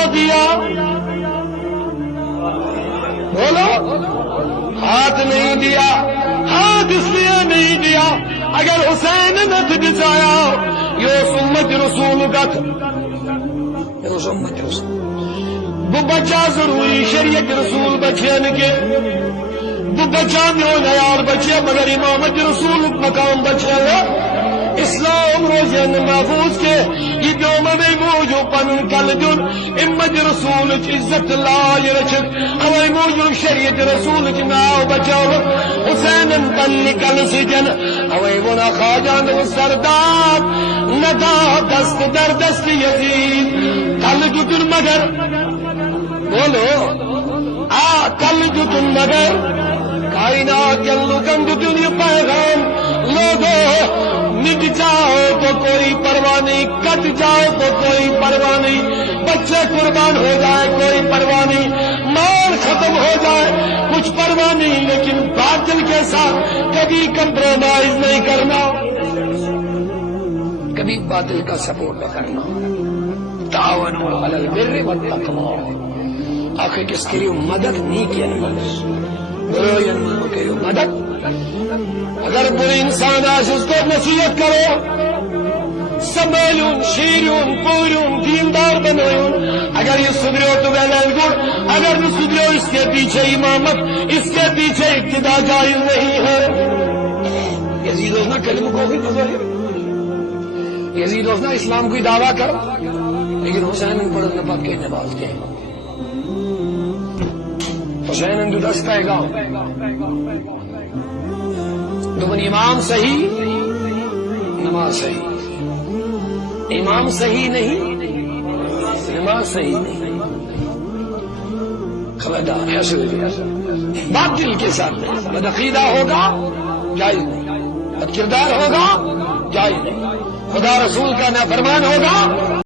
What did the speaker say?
کیوں دیا؟ بولو، ہاتھ نہیں دیا، ہاتھ اس لیے نہیں دیا اگر حسین نہ بچایا یہ امت رسول کا امت رسول وہ بچا ضروری شریعت رسول بچن کے وہ بچا میو نیار بچے مگر امامت رسول مقام بچے اسلام روزن محفوظ کے یہ جو میں موجو پن کل دن امت رسول عزت لا رچک ہمیں موجو شریعت رسول کی ناو بچاو حسین پن کل سجن ہمیں ونا خواجان و سردار ندا دست در دست یزید کل جتن مگر بولو کل جتن مگر کائنات جلو گنگ دنیا پیغام لوگو مٹ جاؤ تو کوئی پرواہ نہیں، کٹ جاؤ تو کوئی پرواہ نہیں، بچے قربان ہو جائے کوئی پرواہ نہیں، مال ختم ہو جائے کچھ پرواہ نہیں، لیکن باطل کے ساتھ کبھی کمپرومائز نہیں کرنا، کبھی باطل کا سپورٹ نہ کرنا۔ تعاونوا علی البر والتقوی، آخر کس کے لیے مدد نہیں کیا کہ مدد اگر برے انسان آج اس کو نصیحت کرو سنبھالون شیرون پورون دیندار بنوون اگر یہ سدھرو تو ویل گڑ اگر نہ سدھرو اس کے پیچھے امامت اس کے پیچھے اقتدا جائز نہیں ہے۔ یزید اس نے کلمہ کو بھی نظر یزید اس نے اسلام کوئی دعویٰ کر لیکن حسین ان پڑھنے پاک کے نماز کے حسین ان جو دست پائے گا دبن امام صحیح نماز صحیح، امام صحیح نہیں نماز صحیح نہیں، خبردار باطل کے ساتھ بدعقیدہ ہوگا جائز نہیں، بد کردار ہوگا جائز نہیں، خدا رسول کا نافرمان ہوگا